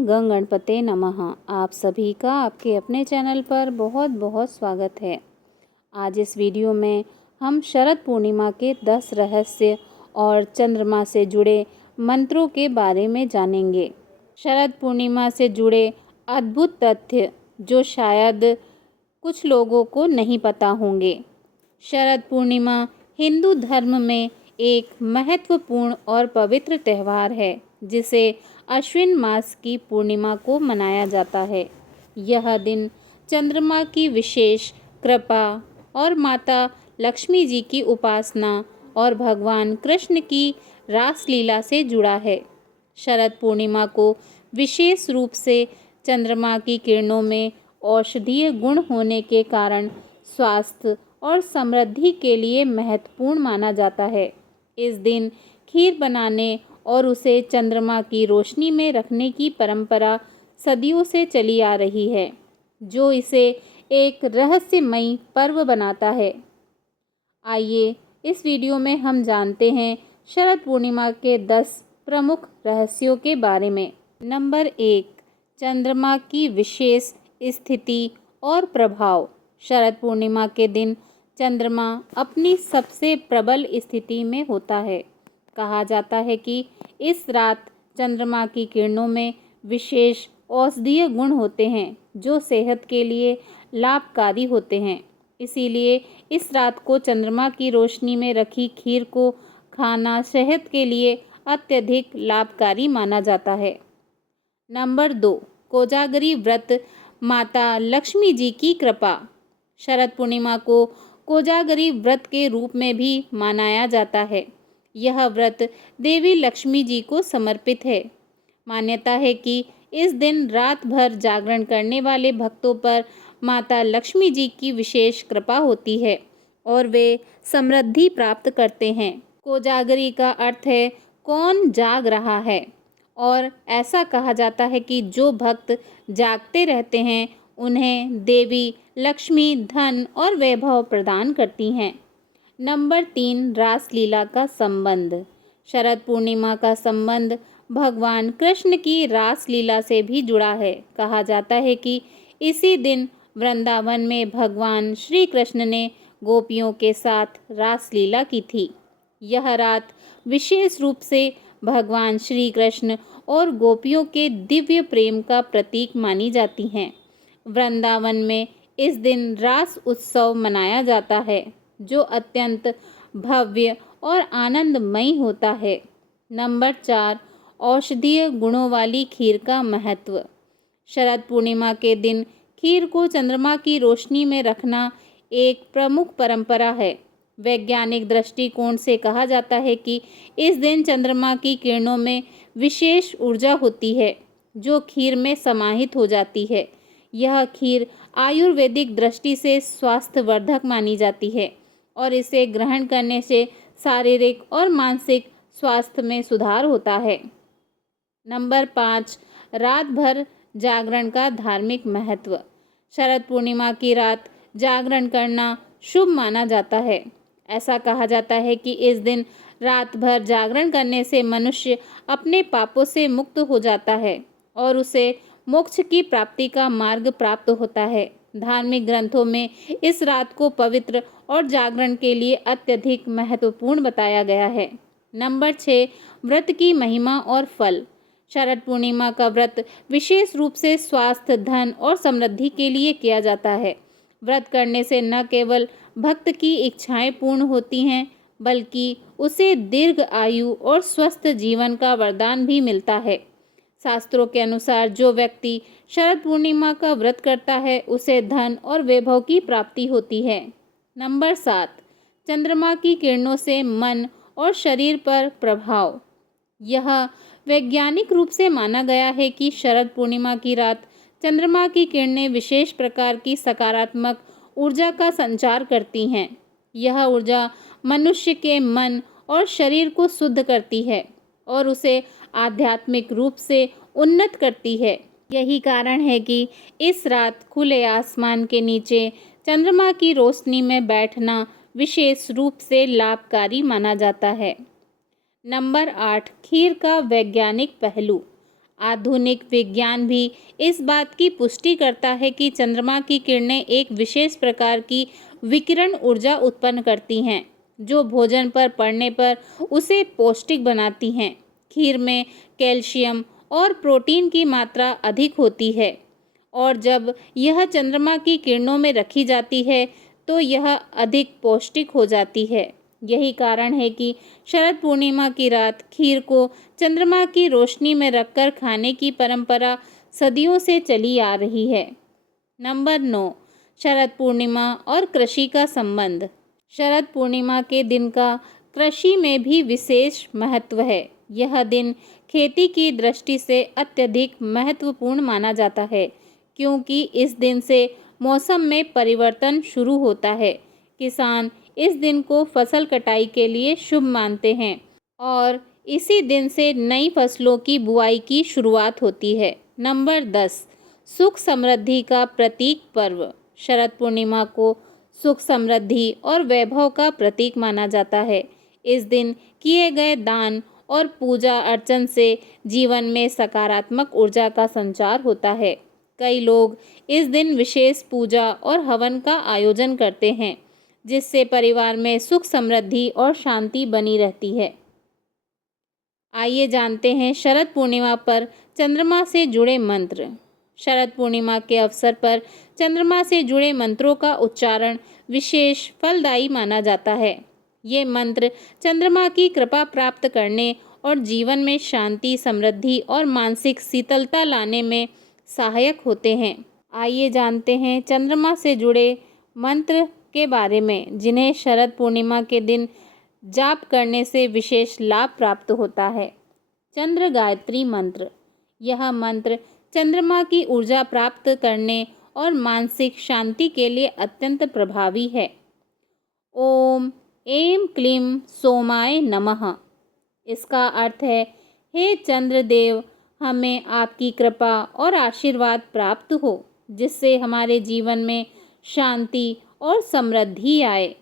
गं गणपते नमः। आप सभी का आपके अपने चैनल पर बहुत बहुत स्वागत है। आज इस वीडियो में हम शरद पूर्णिमा के 10 रहस्य और चंद्रमा से जुड़े मंत्रों के बारे में जानेंगे। शरद पूर्णिमा से जुड़े अद्भुत तथ्य जो शायद कुछ लोगों को नहीं पता होंगे। शरद पूर्णिमा हिंदू धर्म में एक महत्वपूर्ण और पवित्र त्यौहार है जिसे अश्विन मास की पूर्णिमा को मनाया जाता है। यह दिन चंद्रमा की विशेष कृपा और माता लक्ष्मी जी की उपासना और भगवान कृष्ण की रासलीला से जुड़ा है। शरद पूर्णिमा को विशेष रूप से चंद्रमा की किरणों में औषधीय गुण होने के कारण स्वास्थ्य और समृद्धि के लिए महत्वपूर्ण माना जाता है। इस दिन खीर बनाने और उसे चंद्रमा की रोशनी में रखने की परंपरा सदियों से चली आ रही है, जो इसे एक रहस्यमयी पर्व बनाता है। आइए इस वीडियो में हम जानते हैं शरद पूर्णिमा के 10 प्रमुख रहस्यों के बारे में। नंबर 1, चंद्रमा की विशेष स्थिति और प्रभाव। शरद पूर्णिमा के दिन चंद्रमा अपनी सबसे प्रबल स्थिति में होता है। कहा जाता है कि इस रात चंद्रमा की किरणों में विशेष औषधीय गुण होते हैं जो सेहत के लिए लाभकारी होते हैं। इसीलिए इस रात को चंद्रमा की रोशनी में रखी खीर को खाना सेहत के लिए अत्यधिक लाभकारी माना जाता है। नंबर 2, कोजागरी व्रत, माता लक्ष्मी जी की कृपा। शरद पूर्णिमा को कोजागरी व्रत के रूप में भी मनाया जाता है। यह व्रत देवी लक्ष्मी जी को समर्पित है। मान्यता है कि इस दिन रात भर जागरण करने वाले भक्तों पर माता लक्ष्मी जी की विशेष कृपा होती है और वे समृद्धि प्राप्त करते हैं। कोजागरी का अर्थ है कौन जाग रहा है, और ऐसा कहा जाता है कि जो भक्त जागते रहते हैं उन्हें देवी लक्ष्मी धन और वैभव प्रदान करती हैं। नंबर 3, रासलीला का संबंध। शरद पूर्णिमा का संबंध भगवान कृष्ण की रासलीला से भी जुड़ा है। कहा जाता है कि इसी दिन वृंदावन में भगवान श्री कृष्ण ने गोपियों के साथ रासलीला की थी। यह रात विशेष रूप से भगवान श्री कृष्ण और गोपियों के दिव्य प्रेम का प्रतीक मानी जाती हैं। वृंदावन में इस दिन रास उत्सव मनाया जाता है जो अत्यंत भव्य और आनंदमयी होता है। नंबर 4, औषधीय गुणों वाली खीर का महत्व। शरद पूर्णिमा के दिन खीर को चंद्रमा की रोशनी में रखना एक प्रमुख परंपरा है। वैज्ञानिक दृष्टिकोण से कहा जाता है कि इस दिन चंद्रमा की किरणों में विशेष ऊर्जा होती है जो खीर में समाहित हो जाती है। यह खीर आयुर्वेदिक दृष्टि से स्वास्थ्यवर्धक मानी जाती है और इसे ग्रहण करने से शारीरिक और मानसिक स्वास्थ्य में सुधार होता है। नंबर 5, रात भर जागरण का धार्मिक महत्व। शरद पूर्णिमा की रात जागरण करना शुभ माना जाता है। ऐसा कहा जाता है कि इस दिन रात भर जागरण करने से मनुष्य अपने पापों से मुक्त हो जाता है और उसे मोक्ष की प्राप्ति का मार्ग प्राप्त होता है। धार्मिक ग्रंथों में इस रात को पवित्र और जागरण के लिए अत्यधिक महत्वपूर्ण बताया गया है। नंबर 6, व्रत की महिमा और फल। शरद पूर्णिमा का व्रत विशेष रूप से स्वास्थ्य, धन और समृद्धि के लिए किया जाता है। व्रत करने से न केवल भक्त की इच्छाएं पूर्ण होती हैं, बल्कि उसे दीर्घ आयु और स्वस्थ जीवन का वरदान भी मिलता है। शास्त्रों के अनुसार जो व्यक्ति शरद पूर्णिमा का व्रत करता है उसे धन और वैभव की प्राप्ति होती है। नंबर 7, चंद्रमा की किरणों से मन और शरीर पर प्रभाव। यह वैज्ञानिक रूप से माना गया है कि शरद पूर्णिमा की रात चंद्रमा की किरणें विशेष प्रकार की सकारात्मक ऊर्जा का संचार करती हैं। यह ऊर्जा मनुष्य के मन और शरीर को शुद्ध करती है और उसे आध्यात्मिक रूप से उन्नत करती है। यही कारण है कि इस रात खुले आसमान के नीचे चंद्रमा की रोशनी में बैठना विशेष रूप से लाभकारी माना जाता है। नंबर 8, खीर का वैज्ञानिक पहलू। आधुनिक विज्ञान भी इस बात की पुष्टि करता है कि चंद्रमा की किरणें एक विशेष प्रकार की विकिरण ऊर्जा उत्पन्न करती हैं, जो भोजन पर पड़ने पर उसे पौष्टिक बनाती हैं। खीर में कैल्शियम और प्रोटीन की मात्रा अधिक होती है और जब यह चंद्रमा की किरणों में रखी जाती है तो यह अधिक पौष्टिक हो जाती है। यही कारण है कि शरद पूर्णिमा की रात खीर को चंद्रमा की रोशनी में रखकर खाने की परंपरा सदियों से चली आ रही है। नंबर 9, शरद पूर्णिमा और कृषि का संबंध। शरद पूर्णिमा के दिन का कृषि में भी विशेष महत्व है। यह दिन खेती की दृष्टि से अत्यधिक महत्वपूर्ण माना जाता है, क्योंकि इस दिन से मौसम में परिवर्तन शुरू होता है। किसान इस दिन को फसल कटाई के लिए शुभ मानते हैं और इसी दिन से नई फसलों की बुआई की शुरुआत होती है। नंबर 10, सुख समृद्धि का प्रतीक पर्व। शरद पूर्णिमा को सुख समृद्धि और वैभव का प्रतीक माना जाता है। इस दिन किए गए दान और पूजा अर्चन से जीवन में सकारात्मक ऊर्जा का संचार होता है। कई लोग इस दिन विशेष पूजा और हवन का आयोजन करते हैं, जिससे परिवार में सुख समृद्धि और शांति बनी रहती है। आइए जानते हैं शरद पूर्णिमा पर चंद्रमा से जुड़े मंत्र। शरद पूर्णिमा के अवसर पर चंद्रमा से जुड़े मंत्रों का उच्चारण विशेष फलदायी माना जाता है। ये मंत्र चंद्रमा की कृपा प्राप्त करने और जीवन में शांति, समृद्धि और मानसिक शीतलता लाने में सहायक होते हैं। आइए जानते हैं चंद्रमा से जुड़े मंत्र के बारे में, जिन्हें शरद पूर्णिमा के दिन जाप करने से विशेष लाभ प्राप्त होता है। चंद्र गायत्री मंत्र। यह मंत्र चंद्रमा की ऊर्जा प्राप्त करने और मानसिक शांति के लिए अत्यंत प्रभावी है। ओम ऐं क्लीं सोमाय नमः। इसका अर्थ है, हे चंद्रदेव, हमें आपकी कृपा और आशीर्वाद प्राप्त हो, जिससे हमारे जीवन में शांति और समृद्धि आए।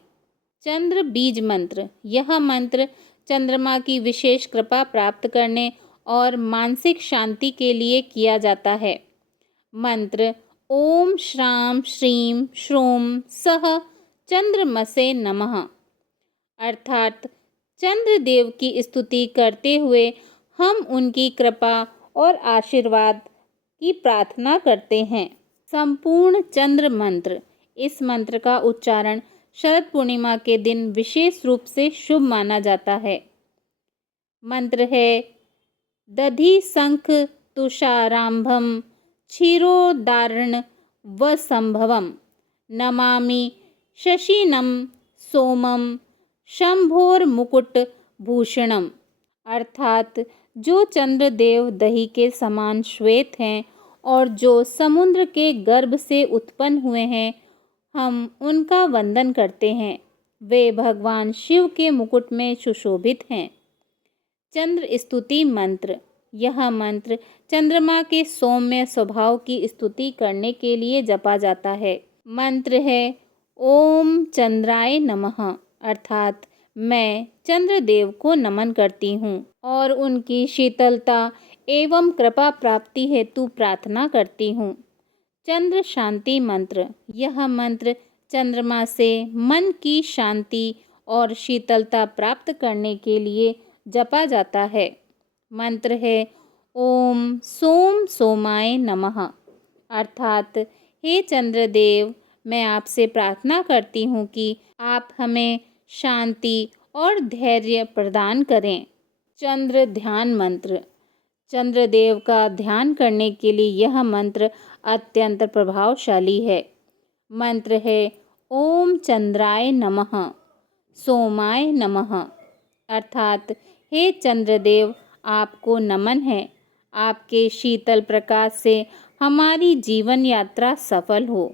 चंद्र बीज मंत्र। यह मंत्र चंद्रमा की विशेष कृपा प्राप्त करने और मानसिक शांति के लिए किया जाता है। मंत्र ओम श्राम श्रीम श्रूम सह चंद्रमसे नमः, अर्थात चंद्रदेव की स्तुति करते हुए हम उनकी कृपा और आशीर्वाद की प्रार्थना करते हैं। संपूर्ण चंद्र मंत्र। इस मंत्र का उच्चारण शरद पूर्णिमा के दिन विशेष रूप से शुभ माना जाता है। मंत्र है दधि शंख तुषारांभम क्षीरोदार्ण व संभवम नमामि शशिनम सोमम शंभोर मुकुट भूषणम, अर्थात जो चंद्रदेव दही के समान श्वेत हैं और जो समुद्र के गर्भ से उत्पन्न हुए हैं, हम उनका वंदन करते हैं। वे भगवान शिव के मुकुट में सुशोभित हैं। चंद्र स्तुति मंत्र। यह मंत्र चंद्रमा के सौम्य स्वभाव की स्तुति करने के लिए जपा जाता है। मंत्र है ओम चंद्राय नमः, अर्थात मैं चंद्रदेव को नमन करती हूँ और उनकी शीतलता एवं कृपा प्राप्ति हेतु प्रार्थना करती हूँ। चंद्र शांति मंत्र। यह मंत्र चंद्रमा से मन की शांति और शीतलता प्राप्त करने के लिए जपा जाता है। मंत्र है ओम सोम सोमाय नमः, अर्थात हे चंद्रदेव, मैं आपसे प्रार्थना करती हूँ कि आप हमें शांति और धैर्य प्रदान करें। चंद्र ध्यान मंत्र। चंद्रदेव का ध्यान करने के लिए यह मंत्र अत्यंत प्रभावशाली है। मंत्र है ओम चंद्राय नमः सोमाय नमः, अर्थात हे चंद्रदेव, आपको नमन है। आपके शीतल प्रकाश से हमारी जीवन यात्रा सफल हो।